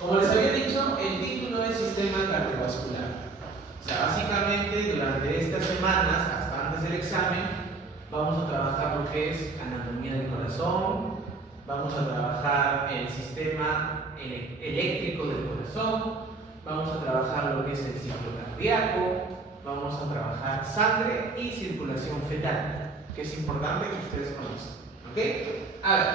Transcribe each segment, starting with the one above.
Como les había dicho, el título es Sistema Cardiovascular. O sea, básicamente durante estas semanas, hasta antes del examen, vamos a trabajar lo que es anatomía del corazón, vamos a trabajar el sistema eléctrico del corazón, vamos a trabajar lo que es el ciclo cardíaco, vamos a trabajar sangre y circulación fetal, que es importante que ustedes conozcan. ¿Ok? A ver,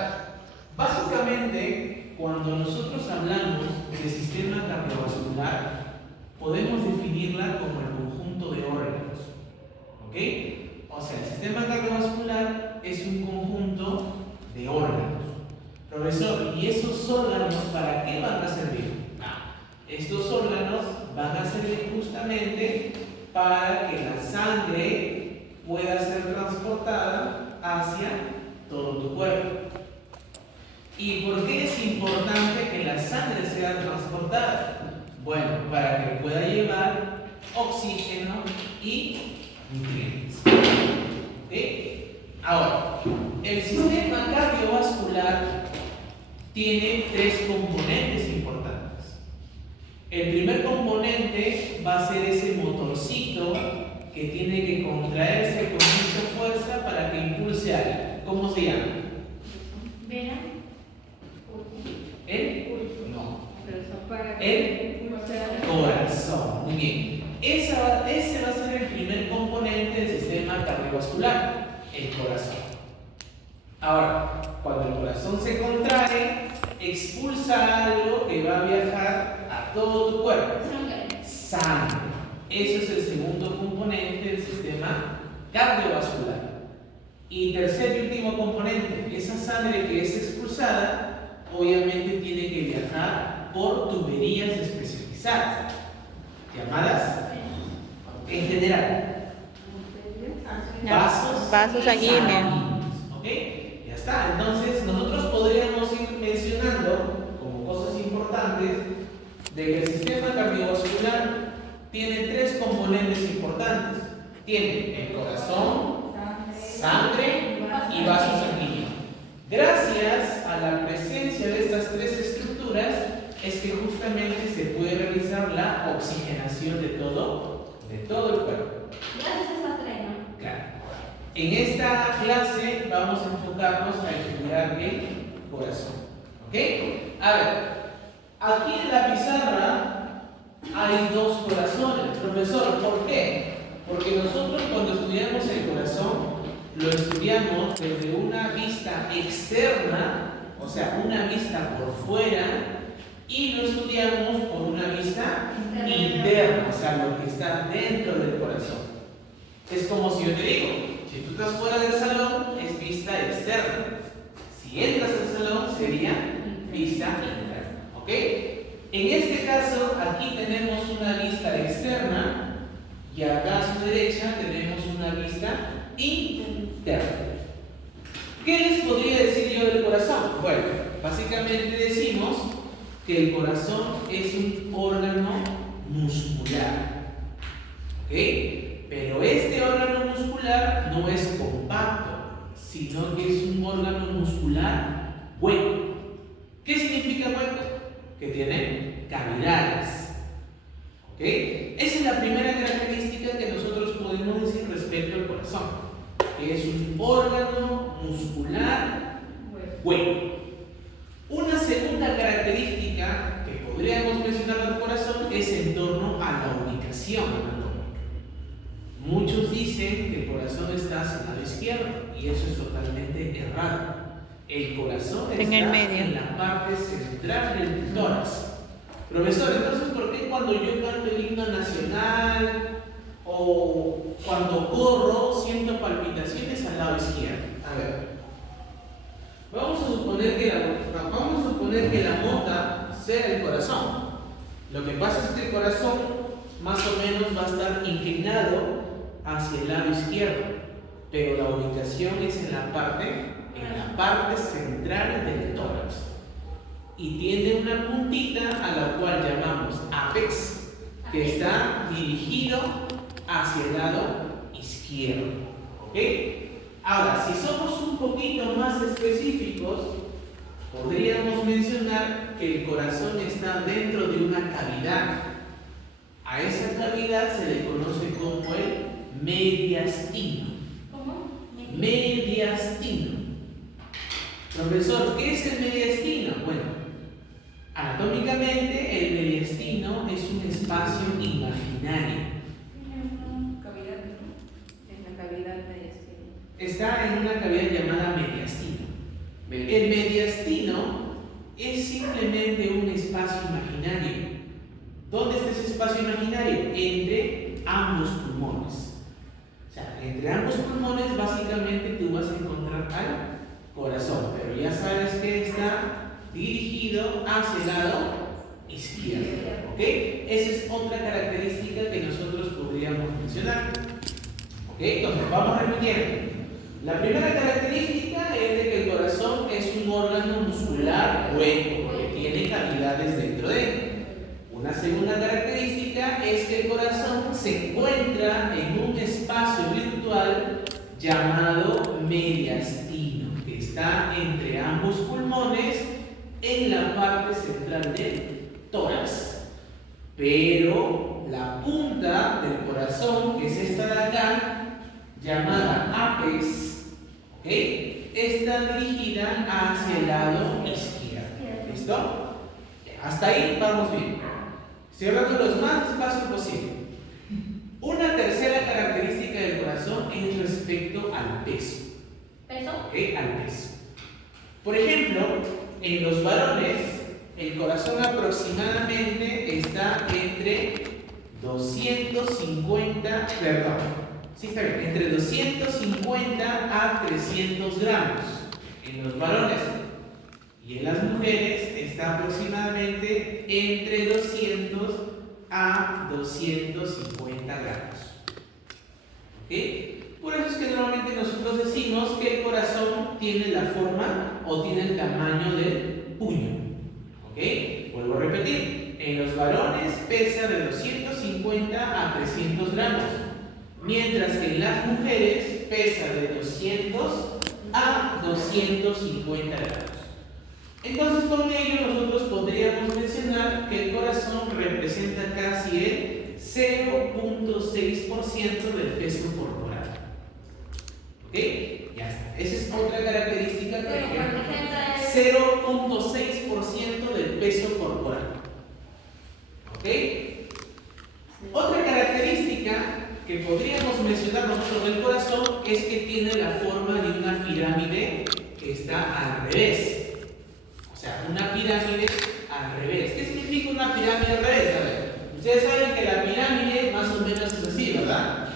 básicamente, cuando nosotros hablamos de sistema cardiovascular, podemos definirla como el conjunto de órganos. ¿Ok? O sea, el sistema cardiovascular es un conjunto de órganos. Profesor, ¿y esos órganos para qué van a servir? Estos órganos van a servir justamente para que la sangre pueda ser transportada hacia todo tu cuerpo. ¿Y por qué es importante que la sangre sea transportada? Bueno, para que pueda llevar oxígeno y nutrientes. ¿Ok? Ahora, el sistema cardiovascular tiene tres componentes importantes. El primer componente va a ser ese motorcito que tiene que contraerse con mucha fuerza para que impulse algo. ¿Cómo se llama? Vena. ¿El? No. El corazón. Muy bien. Ese va a ser el primer componente del sistema cardiovascular, el corazón. Ahora, cuando el corazón se contrae, expulsa algo que va a viajar a todo tu cuerpo. Sangre. Ese es el segundo componente del sistema cardiovascular. Y tercer y último componente, esa sangre que es expulsada, obviamente tiene que viajar por tuberías especializadas, llamadas en general vasos sanguíneos. ¿Ok? Ya está. Entonces, nosotros podríamos ir mencionando como cosas importantes de que el sistema cardiovascular tiene tres componentes importantes. Tiene el corazón, sangre y vasos sanguíneos. Gracias a la presencia de estas tres estructuras es que justamente se puede realizar la oxigenación de todo el cuerpo. Gracias a estas tres, ¿no? Claro. En esta clase vamos a enfocarnos a estudiar el corazón. ¿Ok? A ver, aquí en la pizarra hay dos corazones. Profesor, ¿por qué? Porque nosotros cuando estudiamos el corazón lo estudiamos desde una vista externa, o sea, una vista por fuera, y lo estudiamos por una vista interna, o sea, lo que está dentro del corazón. Es como si yo te digo, si tú estás fuera del salón, es vista externa. Si entras al salón, sería vista interna. ¿Ok? En este caso, aquí tenemos una vista externa y acá a su derecha tenemos una vista interna. ¿Qué les podría decir yo del corazón? Bueno, básicamente decimos que el corazón es un órgano muscular. ¿Ok? Pero este órgano muscular no es compacto, sino que es un órgano muscular hueco. ¿Qué significa hueco? Que tiene cavidades. ¿Ok? Esa es la primera característica que nosotros podemos decir respecto al corazón, que es un órgano muscular hueco. Una segunda característica que podríamos mencionar del corazón es en torno a la ubicación anatómica. Muchos dicen que el corazón está hacia el lado izquierdo y eso es totalmente errado. El corazón está En el medio, en la parte central del tórax. Profesor, entonces, ¿por qué cuando yo canto el himno nacional o cuando corro siento palpitaciones al lado izquierdo? A ver, vamos a suponer que la mota sea el corazón. Lo que pasa es que el corazón más o menos va a estar inclinado hacia el lado izquierdo, pero la ubicación es en la parte central del tórax y tiene una puntita a la cual llamamos apex, que está dirigido hacia el lado izquierdo. ¿Ok? Ahora, si somos un poquito más específicos, podríamos mencionar que el corazón está dentro de una cavidad. A esa cavidad se le conoce como el mediastino. ¿Cómo? Mediastino. Profesor, ¿qué es el mediastino? Bueno, anatómicamente el mediastino es un espacio imaginario. Cavidad, ¿no? En la cavidad mediastina. Está en una cavidad llamada mediastino. El mediastino es simplemente un espacio imaginario. ¿Dónde está ese espacio imaginario? Entre ambos pulmones. O sea, entre ambos pulmones básicamente tú vas a encontrar al corazón, pero ya sabes que está dirigido hacia el lado izquierdo. ¿Ok? Esa es otra característica que nosotros podríamos mencionar. ¿Ok? Entonces, vamos repitiendo. La primera característica es de que el corazón es un órgano muscular hueco, que tiene cavidades dentro de él. Una segunda característica es que el corazón se encuentra en un espacio virtual llamado mediastino, que está entre ambos pulmones en la parte central del tórax. Pero la punta del corazón, que es esta de acá, llamada apex, ¿ok?, está dirigida hacia el lado izquierdo. ¿Listo? Hasta ahí vamos bien. Estoy hablando lo más despacio posible. Una tercera característica del corazón es respecto al peso. ¿Peso? ¿Ok? Al peso. Por ejemplo, en los varones, el corazón aproximadamente está entre 250, perdón, sí está bien, entre 250 a 300 gramos en los varones. Y en las mujeres está aproximadamente entre 200 a 250 gramos. ¿Ok? Por eso es que normalmente nosotros decimos que el corazón tiene la forma o tiene el tamaño del puño. ¿Ok? Vuelvo a repetir. En los varones pesa de 250 a 300 gramos. Mientras que en las mujeres pesa de 200 a 250 gramos. Entonces, con ello nosotros podríamos mencionar que el corazón representa casi el 0.6% del peso corporal. ¿Ok? Ya está. Esa es otra característica que 0.6% del peso corporal. ¿Ok? Otra característica que podríamos mencionar nosotros del corazón es que tiene la forma de una pirámide que está al revés. O sea, una pirámide al revés. ¿Qué significa una pirámide al revés? A ver, ustedes saben que la pirámide más o menos es así, ¿verdad?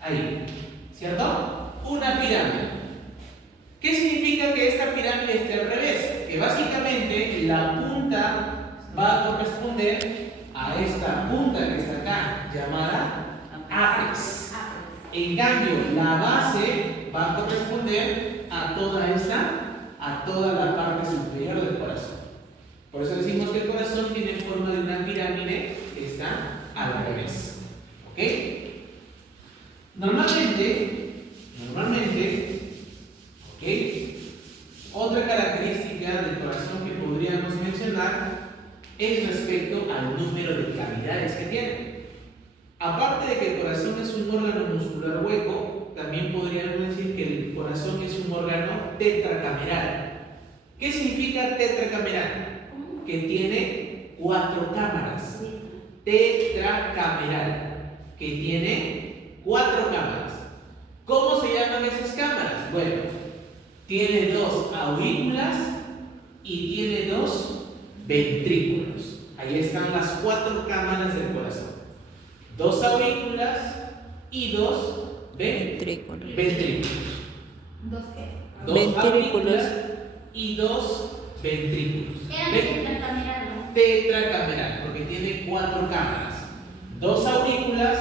Ahí, ¿cierto? Una pirámide. ¿Qué significa que esta pirámide esté al revés? Que básicamente la punta va a corresponder a esta punta que está acá, llamada apex. En cambio, la base va a corresponder a toda la parte superior del corazón. Por eso decimos que el corazón tiene forma de una pirámide que está al revés. ¿Ok? Normalmente, ¿ok?, otra característica del corazón que podríamos mencionar es respecto al número de cavidades que tiene. Aparte de que el corazón es un órgano muscular hueco, también podríamos decir que el corazón es un órgano tetracameral. ¿Qué significa tetracameral? Que tiene 4 cámaras. Tetracameral, que tiene 4 cámaras. ¿Cómo se llaman esas cámaras? Bueno, tiene 2 aurículas y tiene 2 ventrículos. Ahí están las 4 cámaras del corazón. 2 aurículas y 2 ventrículos. ¿Dos qué? 2 aurículas y 2 ventrículos. Era tetracameral, ¿no? Tetracameral, porque tiene 4 cámaras. 2 aurículas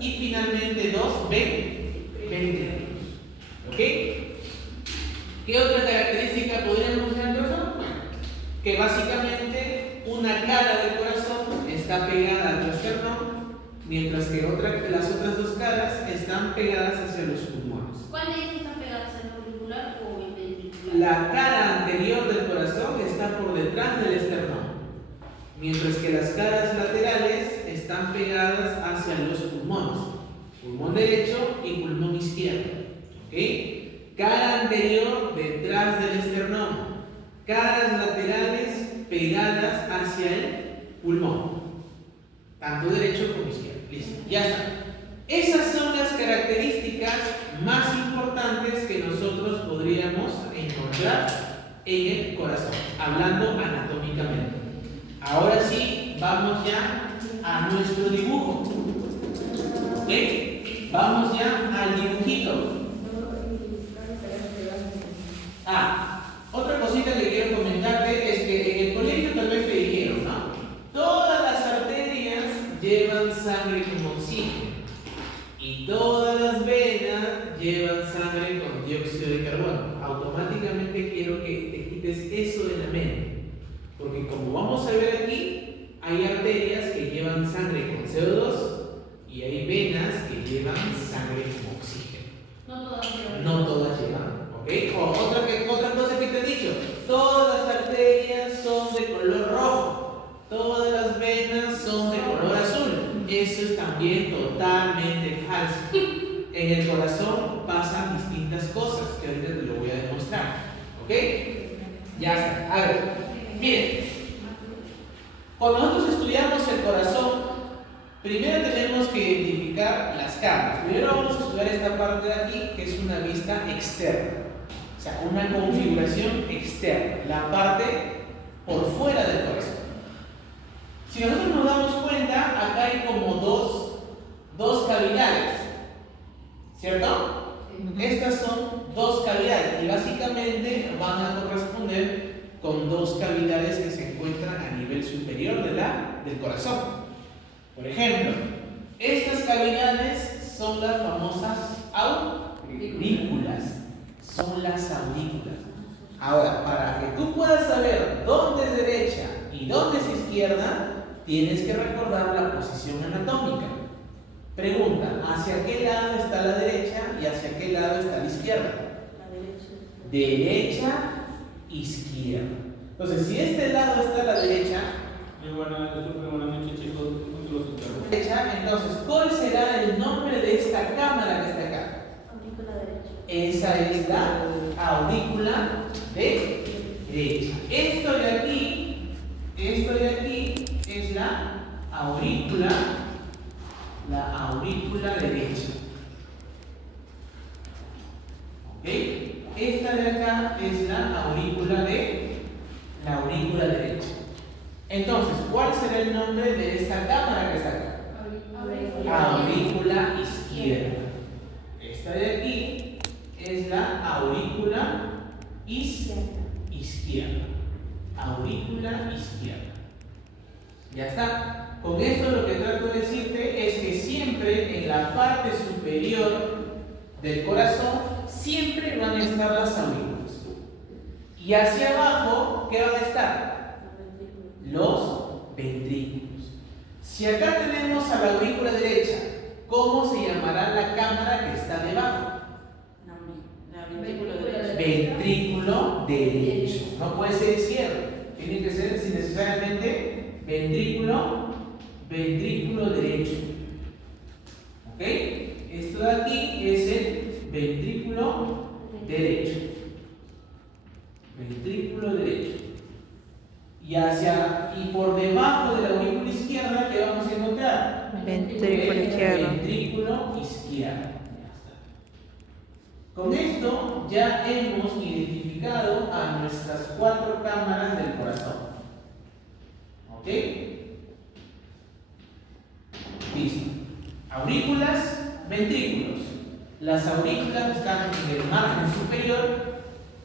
y finalmente 2 ventrículos. ¿Ok? ¿Qué otra característica podríamos mencionar del corazón? Bueno, que básicamente una cara del corazón está pegada al esternón, mientras que las otras 2 caras están pegadas hacia los pulmones. ¿Cuál de ellos están pegados, el auricular o el ventricular? La cara anterior del corazón detrás del esternón, mientras que las caras laterales están pegadas hacia los pulmones, pulmón derecho y pulmón izquierdo. ¿Ok? Cara anterior detrás del esternón, caras laterales pegadas hacia el pulmón, tanto derecho como izquierdo. Listo, ya está. Esas son las características más importantes que nosotros podríamos encontrar en el corazón, hablando anatómicamente. Ahora sí, vamos ya a nuestro dibujo. ¿Ok? Vamos ya al dibujito. Otra cosita que quiero comentarte es que en el colegio tal vez te dijeron, ¿no? Todas las arterias llevan sangre con oxígeno y todas las venas llevan sangre con dióxido de carbono. Automáticamente quiero que te quites eso de la mente, porque como vamos a ver aquí, hay arterias que llevan sangre con CO2 y hay venas que llevan sangre con oxígeno. No todas llevan. ¿Ok? Otra cosa que te he dicho, todas las arterias son de color rojo, todas las venas son de color azul. Eso es también totalmente falso. En el corazón pasan distintas cosas que ahorita te lo voy a demostrar. ¿Ok? Ya está. A ver, miren, cuando nosotros estudiamos el corazón, primero tenemos que identificar las cámaras. Primero vamos a estudiar esta parte de aquí, que es una vista externa. O sea, una configuración externa, la parte por fuera del corazón. Si nosotros nos damos cuenta, acá hay como dos cavidades, ¿cierto? Estas son dos cavidades y básicamente van a corresponder con dos cavidades que se encuentran a nivel superior del corazón. Por ejemplo, estas cavidades son las famosas aurículas. Son las aurículas. Ahora, para que tú puedas saber dónde es derecha y dónde es izquierda, tienes que recordar la posición anatómica. Pregunta, ¿hacia qué lado está la derecha y hacia qué lado está la izquierda? La derecha. Derecha, izquierda. Entonces, si este lado está a la derecha, buenas noches, chicos. entonces, ¿cuál será el nombre de esta cámara que está acá? Aurícula derecha. Esa es la aurícula derecha. Esto de aquí es la aurícula derecha. ¿Ok? Esta de acá es la aurícula derecha. Entonces, ¿cuál será el nombre de esta cámara que está acá? Aurícula izquierda. Esta de aquí es la aurícula izquierda. Aurícula izquierda. Ya está. Con esto lo que trato de decirte es que siempre en la parte superior del corazón siempre van a estar las aurículas. Y hacia abajo, ¿qué van a estar? Los ventrículos. Si acá tenemos a la aurícula derecha, ¿cómo se llamará la cámara que está debajo? Ventrículo derecho. No puede ser izquierdo. Tiene que ser necesariamente ventrículo derecho. ¿Ok? Esto de aquí es el ventrículo derecho. Ventrículo derecho. Y por debajo de la aurícula izquierda, ¿qué vamos a encontrar? Ventrículo izquierdo. Ventrículo izquierdo. Con esto ya hemos identificado a nuestras 4 cámaras del corazón. ¿Ok? Listo. Aurículas, ventrículos. Las aurículas están en el margen superior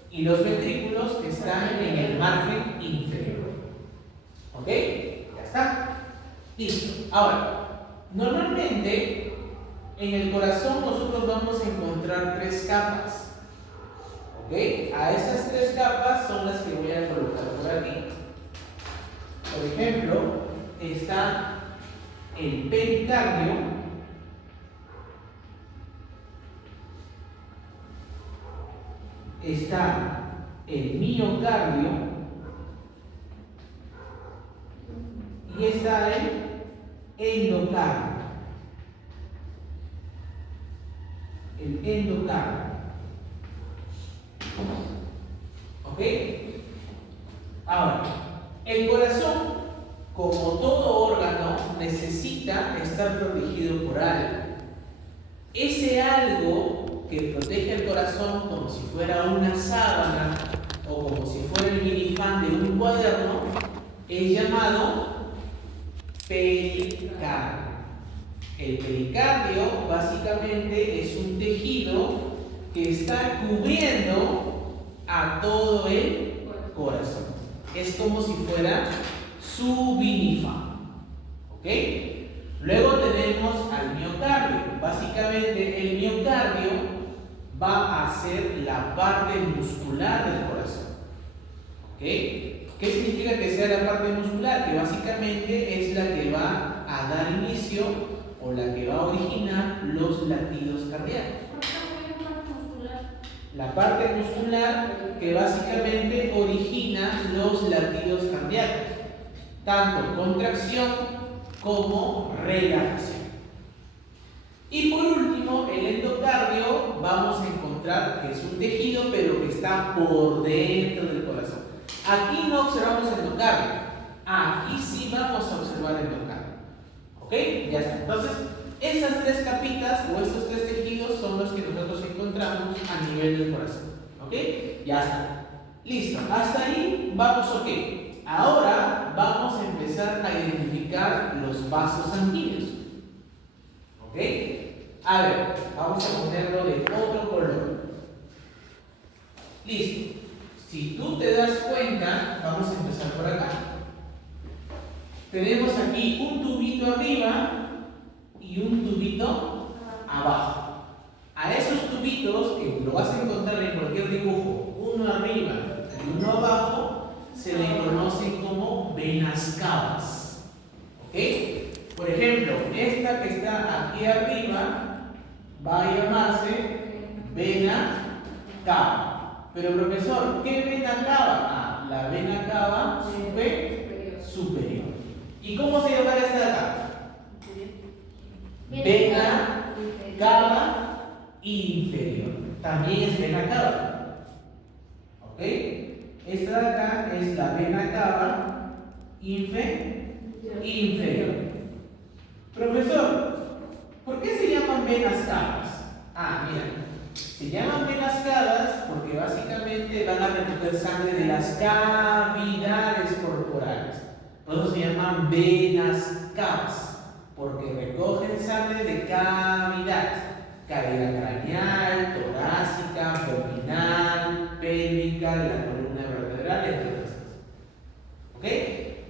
y los ventrículos están en el margen inferior. ¿Ok? Ya está. Listo. Ahora, normalmente en el corazón nosotros vamos a encontrar 3 capas. ¿Ok? A esas 3 capas son las que voy a colocar por aquí. Por ejemplo, está el pericardio, está el miocardio está el endocardio. El endocardio. ¿Ok? Ahora, el corazón, como todo órgano, necesita estar protegido por algo. Ese algo que protege el corazón como si fuera una sábana o como si fuera el minifan de un cuaderno es llamado pericardio. El pericardio básicamente es un tejido que está cubriendo a todo el corazón. Es como si fuera su minifan. ¿Ok? Luego tenemos al miocardio. Básicamente el miocardio va a ser la parte muscular del corazón. ¿Ok? ¿Qué significa que sea la parte muscular? Que básicamente es la que va a dar inicio o la que va a originar los latidos cardíacos. La parte muscular que básicamente origina los latidos cardíacos, tanto contracción como relajación. Y por último, el endocardio vamos a encontrar que es un tejido pero que está por dentro del corazón. Aquí no observamos el endocardio, aquí sí vamos a observar el endocardio. ¿Ok? Ya está. Entonces, esas tres capitas o estos tres tejidos son los que nosotros encontramos a nivel del corazón. ¿Ok? Ya está. Listo. Hasta ahí vamos ok. Ahora vamos a empezar a identificar los vasos sanguíneos. ¿Ok? A ver, vamos a ponerlo de otro color. Listo. Si tú te das cuenta, vamos a empezar por acá. Tenemos aquí un tubito arriba y un tubito abajo. A esos tubitos, que lo vas a encontrar en cualquier dibujo, uno arriba y uno abajo, se le conocen como venas cavas. ¿Ok? Por ejemplo, esta que está aquí arriba va a llamarse vena cava. Pero profesor, ¿qué vena cava? Ah, la vena cava superior. ¿Y cómo se llama esta de acá? Vena cava inferior. También es vena cava. ¿Ok? Esta de acá es la vena cava inferior. Profesor, ¿por qué se llaman venas cavas? Ah, mira, se llaman venas cavas porque básicamente van a recoger sangre de las cavidades corporales. Por eso se llaman venas cavas, porque recogen sangre de cavidades. Cavidad craneal, torácica, abdominal, pélvica, de la columna vertebral, entre otras cosas. ¿Ok?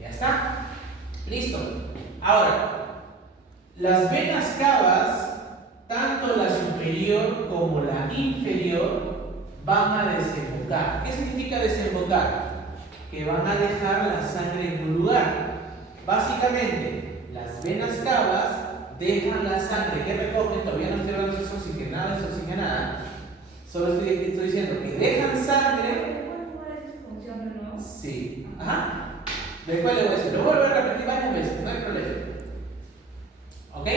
Ya está. Listo. Ahora, las venas cavas, tanto la superior como la inferior, van a desembocar. ¿Qué significa desembocar? Que van a dejar la sangre en un lugar. Básicamente, las venas cavas dejan la sangre que recogen, todavía no estoy hablando de oxigenada, desoxigenada, solo estoy diciendo que dejan sangre. Sí. Ajá. Después le voy a decir, lo vuelvo a repetir varias veces, no hay problema. ¿Ok?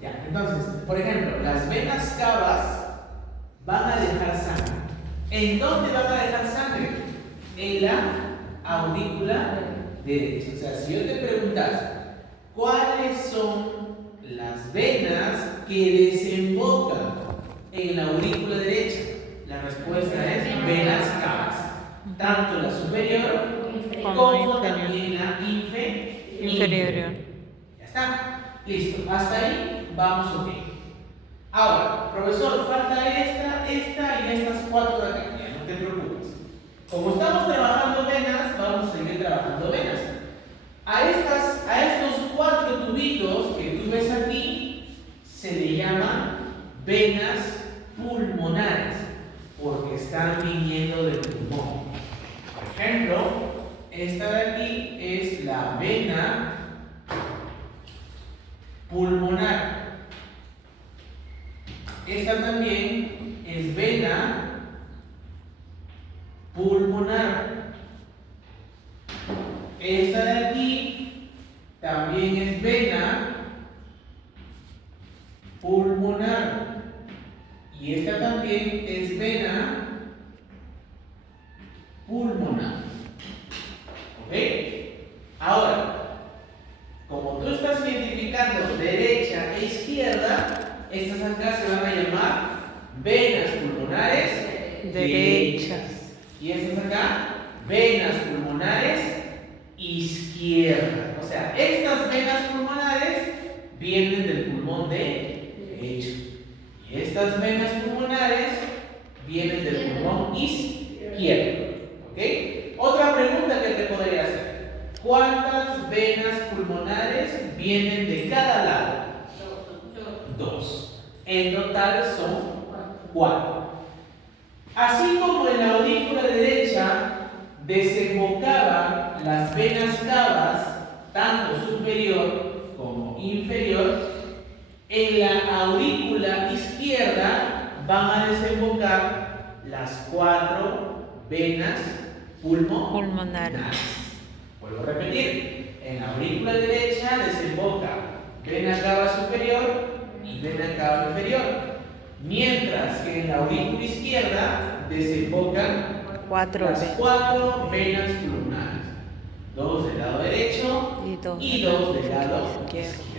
Ya, entonces, por ejemplo, las venas cavas van a dejar sangre. ¿En dónde van a dejar sangre? En la aurícula derecha. O sea, si yo te preguntas, ¿cuáles son las venas que desembocan en la aurícula derecha? La respuesta es venas cavas. Tanto la superior como también la inferior. Ya está. Listo. Hasta ahí vamos ok. Ahora, profesor, falta esta y estas cuatro de acá. Ya no te preocupes. Como estamos trabajando venas, vamos a seguir trabajando venas. A estos cuatro tubitos que tú ves aquí se le llaman venas pulmonares porque están viniendo del pulmón. Por ejemplo, esta de aquí es la vena pulmonar. Esta también es vena pulmonar. Esta de pulmonar. ¿Ok? Ahora, como tú estás identificando derecha e izquierda, estas acá se van a llamar venas pulmonares derechas. Y estas acá, venas pulmonares izquierdas. O sea, estas venas pulmonares vienen del pulmón derecho. Y estas venas pulmonares vienen del pulmón izquierdo. ¿Ok? Otra pregunta que te podría hacer. ¿Cuántas venas pulmonares vienen de cada lado? Dos. En total son 4. Así como en la aurícula derecha desembocaban las venas cavas, tanto superior como inferior, en la aurícula izquierda van a desembocar las 4 venas pulmonares. Vuelvo a repetir, en la aurícula derecha desemboca vena cava superior y vena cava inferior, mientras que en la aurícula izquierda desembocan las 4 venas pulmonares, 2 del lado derecho y 2 del lado izquierdo.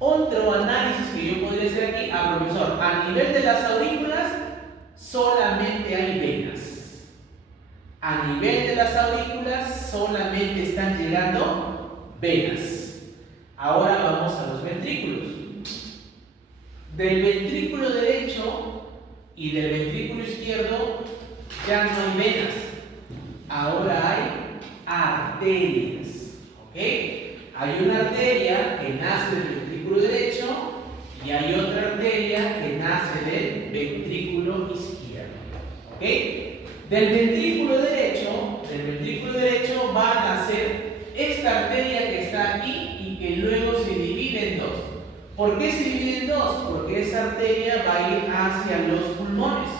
Otro análisis que yo podría hacer aquí, profesor, a nivel de las aurículas solamente hay venas. A nivel de las aurículas solamente están llegando venas. Ahora vamos a los ventrículos. Del ventrículo derecho y del ventrículo izquierdo ya no hay venas. Ahora hay arterias. ¿Ok? Hay una arteria que nace del ventrículo derecho y hay otra arteria que nace del ventrículo izquierdo. ¿Ok? Del ventrículo derecho va a nacer esta arteria que está aquí y que luego se divide en 2. ¿Por qué se divide en 2? Porque esa arteria va a ir hacia los pulmones.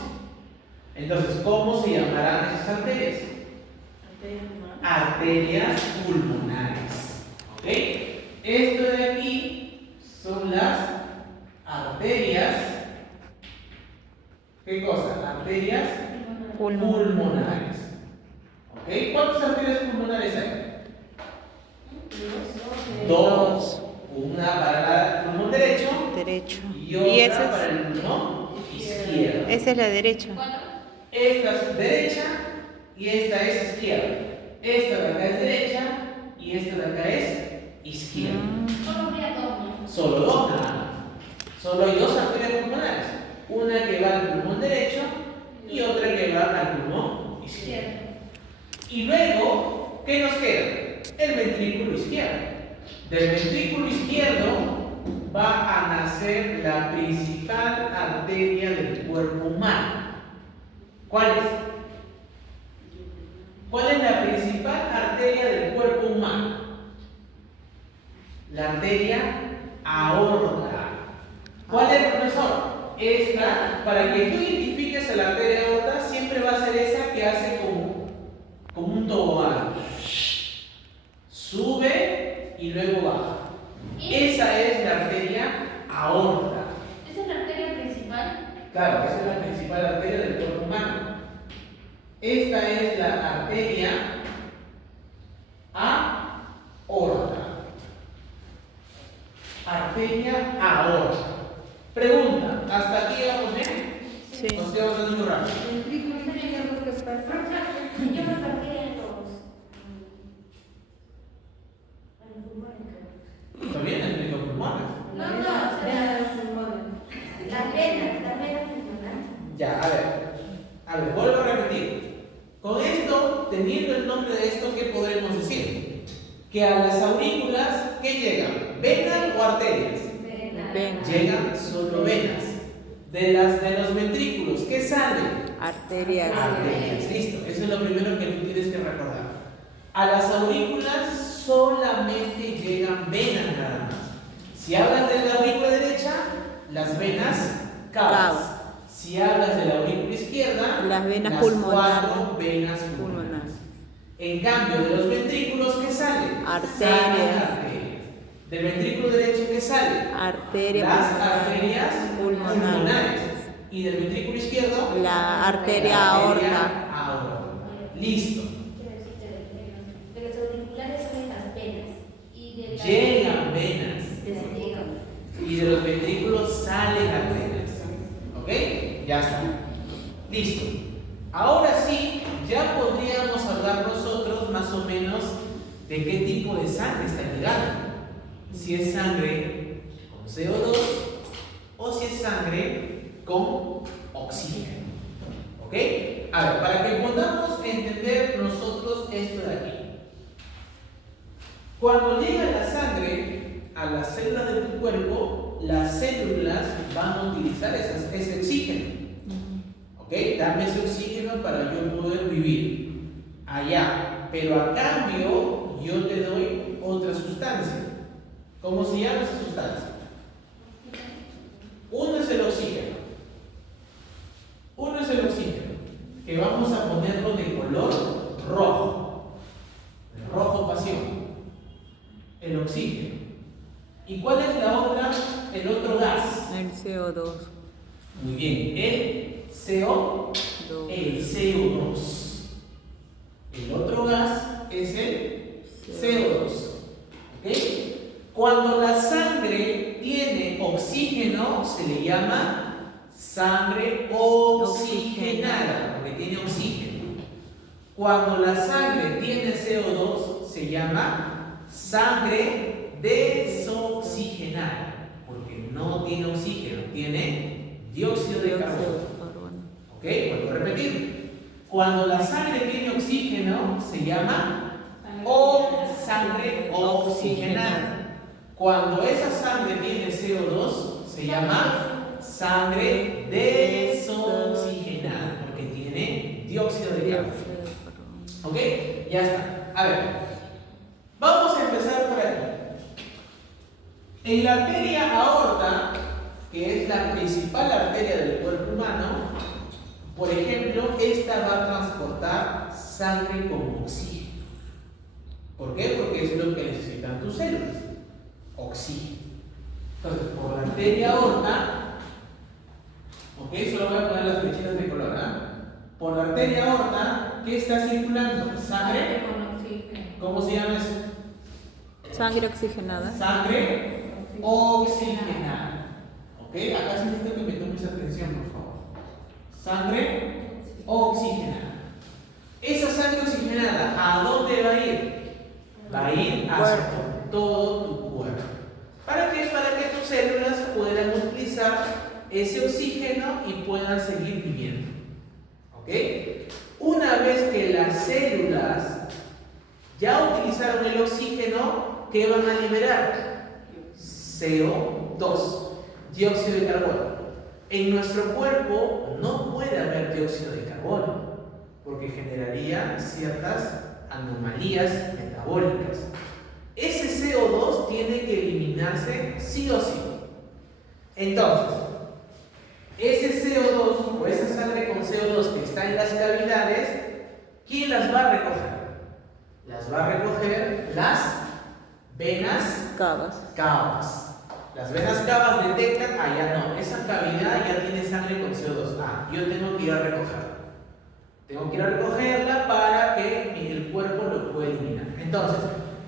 Entonces, ¿cómo se llamarán esas arterias? Arterias pulmonares. ¿Ok? Esto de aquí son las arterias. ¿Qué cosa? Arterias pulmonares. ¿Ok? ¿Cuántas arterias pulmonares hay? 2. Una para el pulmón derecho y otra para el pulmón izquierdo. Esa es la derecha. Esta es derecha y esta es izquierda. Esta de acá es derecha y esta de acá es izquierda. Solo 2 nada más. Solo hay 2 arterias pulmonares. Una que va al pulmón derecho y otra que va al pulmón izquierdo. Y luego, ¿qué nos queda? El ventrículo izquierdo. Del ventrículo izquierdo va a nacer la principal arteria del cuerpo humano. ¿Cuál es? ¿Cuál es la principal arteria del cuerpo humano? La arteria aorta. ¿Cuál es, profesor? Esta, para que tú identifiques a la arteria aorta, siempre va a ser esa que hace como un tobogán. Sube y luego baja. Esa es la arteria aorta. ¿Esa es la arteria principal? Claro, esa es la principal arteria del cuerpo humano. Esta es la arteria aorta. Arteria aorta. Pregunta, ¿hasta aquí vamos bien? Sí. Nos quedamos dando muy rápido. Yo me perdí en los ¿Está bien? Explico pulmones. No, o sea, las venas pulmonares. Ya, a ver, vuelvo a repetir. Con esto, teniendo el nombre de esto, ¿qué podremos decir? Que a las aurículas, ¿qué llegan? ¿Venas o arterias? Venas. Llegan solo venas. De los ventrículos, ¿qué salen? Arterias. Arterias. Listo, eso es lo primero que tú tienes que recordar. A las aurículas solamente llegan venas nada más. Si hablas de la aurícula derecha, las venas cavas. Si hablas de la aurícula izquierda, Las venas las pulmonares. 4 venas pulmonares. Pulmonares. En cambio, de los ventrículos, ¿qué salen? Arterias. Salen arterias. Del ventrículo derecho, ¿qué sale? Arteria Las pulmonar. arterias pulmonares. Y del ventrículo izquierdo, La arteria aorta. Listo. De los auriculares salen las venas. Y de las Llegan venas. llegan. Y de los ventrículos salen las venas. ¿Ok? Ya está. Listo. Ahora sí, ya podríamos hablar nosotros más o menos de qué tipo de sangre está llegando. Si es sangre con CO2 o si es sangre con oxígeno. ¿Ok? A ver, para que podamos entender nosotros esto de aquí. Cuando llega la sangre a las células de tu cuerpo, las células van a utilizar ese oxígeno. ¿Ok? Dame ese oxígeno para yo poder vivir allá. Pero a cambio, yo te doy otra sustancia. ¿Cómo se llama esa sustancia? Uno es el oxígeno. Uno es el oxígeno, que vamos a ponerlo de color rojo. De rojo pasión. El oxígeno. ¿Y cuál es la otra? El otro gas. El CO2. Muy bien, el CO2. El otro gas es el CO2. ¿Ok? Cuando la sangre tiene oxígeno, se le llama sangre oxigenada, porque tiene oxígeno. Cuando la sangre tiene CO2, se llama sangre desoxigenada, porque no tiene oxígeno, tiene dióxido de carbono. ¿Ok? Vuelvo a repetir. Cuando la sangre tiene oxígeno, se llama sangre oxigenada. Cuando esa sangre tiene CO2, se llama sangre desoxigenada, porque tiene dióxido de carbono. ¿Ok? Ya está. A ver, vamos a empezar por aquí. En la arteria aorta, que es la principal arteria del cuerpo humano, por ejemplo, esta va a transportar sangre con oxígeno. ¿Por qué? Porque es lo que necesitan tus células. Oxígeno. Entonces, por la arteria aorta, ok, solo voy a poner las flechitas de color, ¿ah? Por la arteria aorta, ¿qué está circulando? Sangre. Con oxígeno. ¿Cómo se llama eso? Sangre oxigenada. Sangre oxigenada. Ok, acá sí necesito que me tomes atención, por favor. Sangre oxigenada. Esa sangre oxigenada, ¿a dónde va a ir? Va a ir hacia todo tu cuerpo. ¿Para qué? Para que tus células puedan utilizar ese oxígeno y puedan seguir viviendo. ¿Ok? Una vez que las células ya utilizaron el oxígeno, ¿qué van a liberar? CO2, dióxido de carbono. En nuestro cuerpo no puede haber dióxido de carbono, porque generaría ciertas anomalías metabólicas. Ese CO2 tiene que eliminarse sí o sí. Entonces, ese CO2 o esa sangre con CO2 que está en las cavidades, ¿quién las va a recoger? Las va a recoger las venas cavas. Las venas cavas detectan, ya no, esa cavidad ya tiene sangre con CO2. Yo tengo que ir a recogerla. Tengo que ir a recogerla para que el cuerpo lo pueda eliminar. Entonces,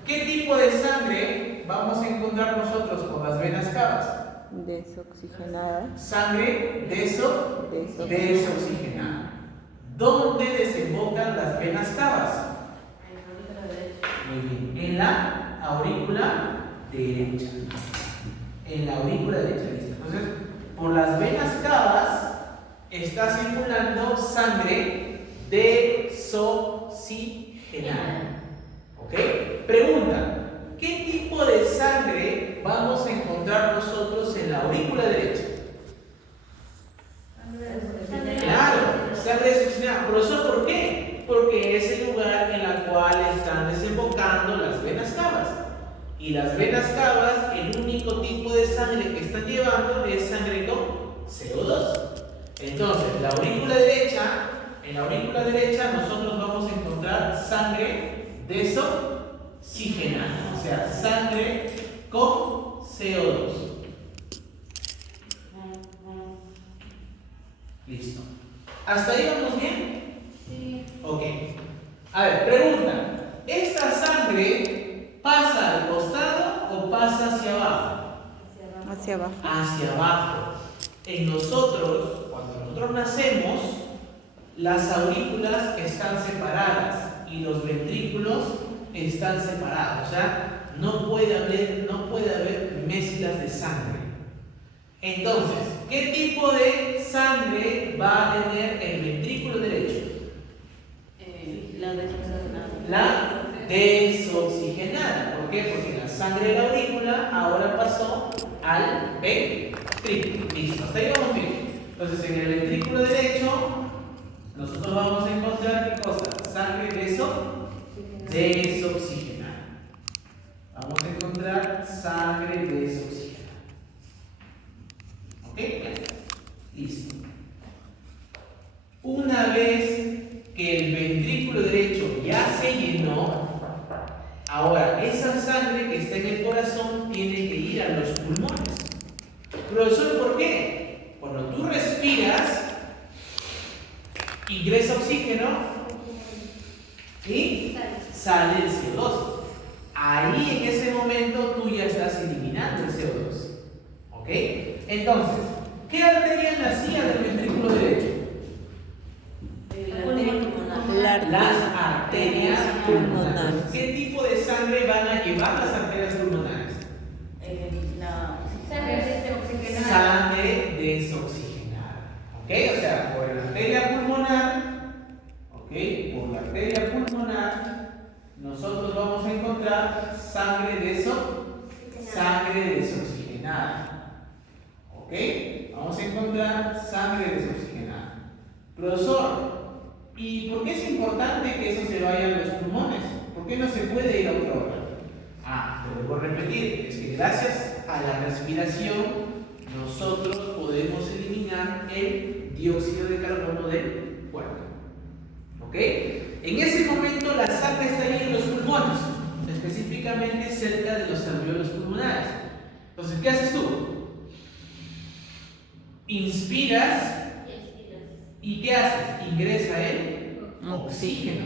¿qué tipo de sangre vamos a encontrar nosotros con las venas cavas? Desoxigenada. Sangre desoxigenada. ¿Dónde desembocan las venas cavas? Muy bien, en la aurícula derecha. En la aurícula derecha, listo. Entonces, por las venas cavas está circulando sangre desoxigenada. ¿Ok? Pregunta, ¿qué tipo de sangre vamos a encontrar nosotros en la aurícula derecha? Claro, sangre desoxigenada. ¿Profesor, por qué? Porque es el lugar en el cual están desembocando las venas cavas. Y las venas cavas, el único tipo de sangre que están llevando es sangre con CO2. Entonces, en la aurícula derecha nosotros vamos a encontrar sangre desoxigenada, o sea, sangre con CO2. Listo. ¿Hasta ahí vamos bien? Sí. Ok. A ver, pregunta. ¿Esta sangre pasa al costado o pasa hacia abajo? Hacia abajo. Hacia abajo. En nosotros, cuando nosotros nacemos, las aurículas están separadas y los ventrículos están separados. O sea, no puede haber mezclas de sangre. Entonces, ¿qué tipo de sangre va a tener el ventrículo derecho? La desoxigenada. La desoxigenada. ¿Por qué? Porque la sangre de la aurícula ahora pasó al ventrículo. Listo, hasta ahí vamos bien. Entonces, en el ventrículo derecho, nosotros vamos a encontrar ¿qué cosa? Sangre desoxigenada. Vamos a encontrar sangre desoxigenada. ¿Ok? Listo. Una vez que el ventrículo derecho ya se llenó, ahora esa sangre que está en el corazón tiene que ir a los pulmones. Profesor, ¿por qué? Cuando tú respiras, ingresa oxígeno y sale el CO2. Ahí en ese momento tú ya estás eliminando el CO2. ¿Ok? Entonces, ¿qué arteria nacía del ventrículo derecho? La Las arterias pulmonares. ¿Qué tipo de sangre van a llevar las arterias pulmonares? Sangre desoxigenada. ¿Ok? O sea, por la arteria pulmonar, ¿ok? Por la arteria pulmonar, nosotros vamos a encontrar sangre desoxigenada. ¿Ok? Vamos a encontrar sangre desoxigenada. Profesor, ¿y por qué es importante que eso se vaya a los pulmones? ¿Por qué no se puede ir a otro órgano? Te vuelvo a repetir, es que gracias a la respiración nosotros podemos eliminar el dióxido de carbono del cuerpo. ¿Ok? En ese momento la sangre está ahí en los pulmones, específicamente cerca de los alveolos pulmonares. Entonces, ¿qué haces tú? Inspiras. ¿Y qué haces? Ingresa el oxígeno.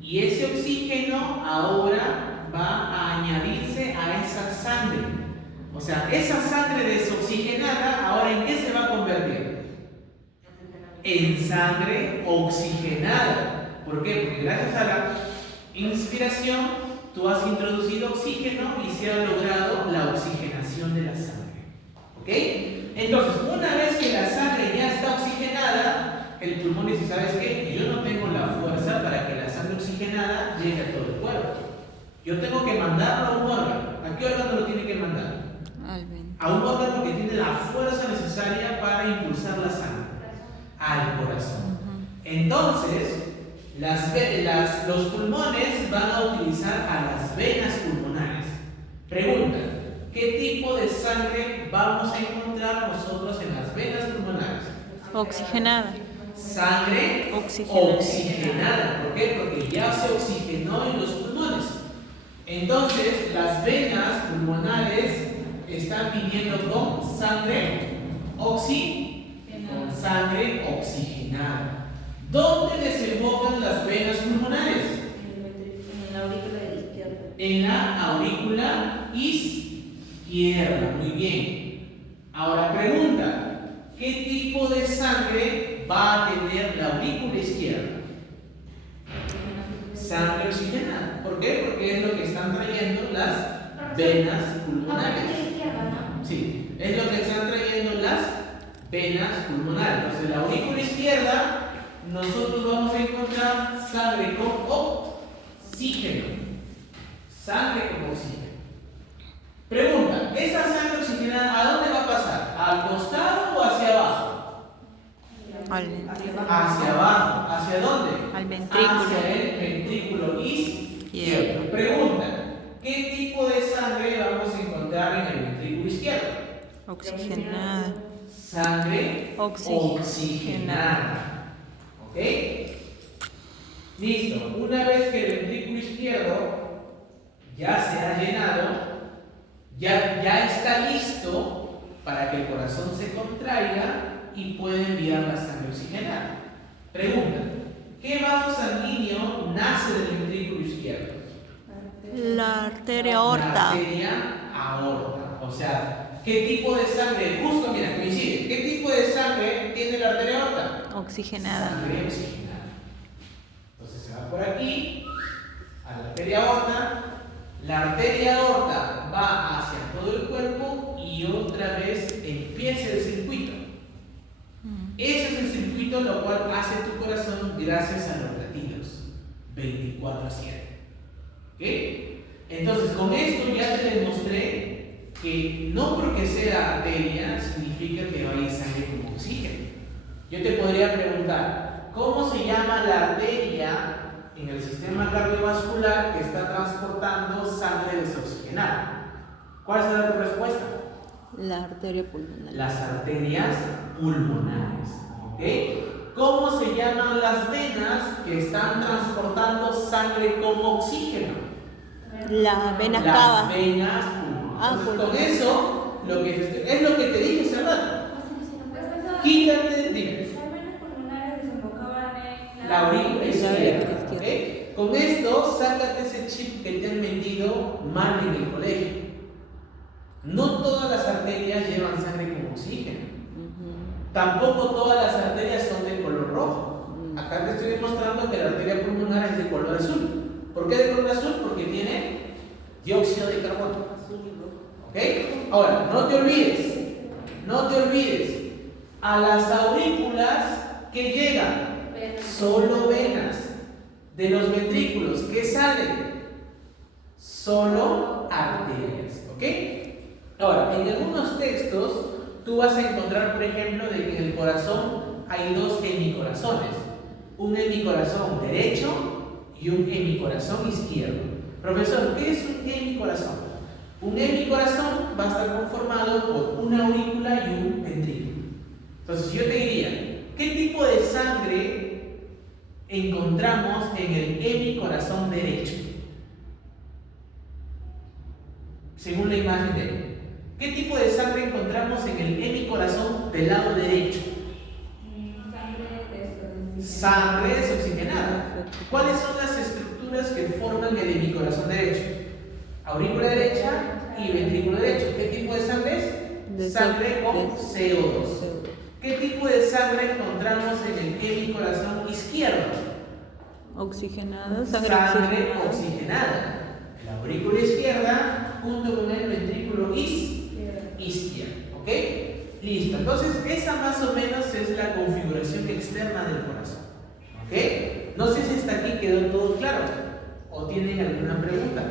Y ese oxígeno ahora va a añadirse a esa sangre. O sea, esa sangre desoxigenada, ¿ahora en qué se va a convertir? En sangre oxigenada. ¿Por qué? Porque gracias a la inspiración tú has introducido oxígeno y se ha logrado la oxigenación de la sangre. ¿Ok? Entonces, una vez que la sangre ya está oxigenada, el pulmón dice, ¿sabes qué? Yo no tengo la fuerza para que la sangre oxigenada llegue a todo el cuerpo. Yo tengo que mandarlo a un órgano. ¿A qué órgano lo tiene que mandar? A un órgano que tiene la fuerza necesaria para impulsar la sangre. Al corazón. Entonces, los pulmones van a utilizar a las venas pulmonares. Pregunta, ¿qué tipo de sangre vamos a encontrar nosotros en las venas pulmonares? Oxigenada. Sangre oxigenada. ¿Por qué? Porque ya se oxigenó en los pulmones. Entonces, las venas pulmonares están viniendo con sangre oxigenada. ¿Dónde desembocan las venas pulmonares? En la aurícula izquierda. En la aurícula izquierda. Muy bien. Ahora pregunta, ¿qué tipo de sangre va a tener la aurícula izquierda? Sangre oxigenada. ¿Por qué? Porque es lo que están trayendo las venas pulmonares. Sí, es lo que están trayendo las venas pulmonares. Entonces, la aurícula izquierda, nosotros vamos a encontrar sangre con oxígeno. Sangre con oxígeno. Pregunta, ¿esa sangre oxigenada a dónde va a pasar? ¿Al costado o hacia abajo? Hacia abajo. ¿Hacia dónde? Al ventrículo. Hacia el ventrículo izquierdo. Pregunta, ¿qué tipo de sangre vamos a encontrar en el ventrículo izquierdo? Oxigenada. Sangre oxigenada. ¿Ok? Listo. Una vez que el ventrículo izquierdo ya se ha llenado, ya está listo para que el corazón se contraiga y pueda enviar la sangre oxigenada. Pregunta, ¿qué vaso sanguíneo nace del arteria La aorta. arteria aorta. O sea, ¿qué tipo de sangre? Justo, mira, coincide. ¿Qué tipo de sangre tiene la arteria aorta? Oxigenada. Sangre oxigenada. Entonces se va por aquí, a la arteria aorta. La arteria aorta va hacia todo el cuerpo y otra vez empieza el circuito. Ese es el circuito lo cual hace tu corazón gracias a los latidos 24/7. ¿Ok? Entonces, con esto ya te demostré que no porque sea arteria significa que va a ir sangre con oxígeno. Yo te podría preguntar, ¿cómo se llama la arteria en el sistema cardiovascular que está transportando sangre desoxigenada? ¿Cuál será tu respuesta? La arteria pulmonar. Las arterias pulmonares. ¿Ok? ¿Cómo se llaman las venas que están transportando sangre con oxígeno? La vena Las cava. venas pulmonares. Ah, Entonces, con pulmonar. eso, es lo que te dije hace rato. Profesor, Quítate, dime. las venas pulmonares desembocaban en La aurícula La izquierda. aurícula ¿Ok? Con esto, sácate ese chip que te han metido mal en el colegio. No todas las arterias llevan sangre con oxígeno. Tampoco todas las arterias son de color rojo. Acá te estoy demostrando que la arteria pulmonar es de color azul. ¿Por qué de color azul? Porque tiene dióxido de carbono. ¿Ok? Ahora, no te olvides, a las aurículas que llegan, solo venas. De los ventrículos, ¿qué salen? Solo arterias. ¿Ok? Ahora, en algunos textos tú vas a encontrar, por ejemplo, de que en el corazón hay dos hemicorazones. Un hemicorazón derecho y un hemicorazón izquierdo. Profesor, ¿qué es un hemicorazón? Un hemicorazón va a estar conformado por una aurícula y un ventrículo. Entonces yo te diría, ¿qué tipo de sangre encontramos en el hemicorazón derecho? Según la imagen de él. ¿Qué tipo de sangre encontramos en el hemicorazón del lado derecho? Sangre desoxigenada. ¿Cuáles son las estructuras que forman el hemicorazón derecho? Aurícula derecha y ventrículo derecho. ¿Qué tipo de sangre es? Sangre con CO2. ¿Qué tipo de sangre encontramos en el hemicorazón izquierdo? Oxigenada, sangre oxigenada. Oxigenada. La aurícula izquierda junto con el ventrículo izquierdo. ¿Ok? Listo. Entonces, esa más o menos es la configuración externa del corazón. ¿Ok? No sé si hasta aquí quedó todo claro o tienen alguna pregunta.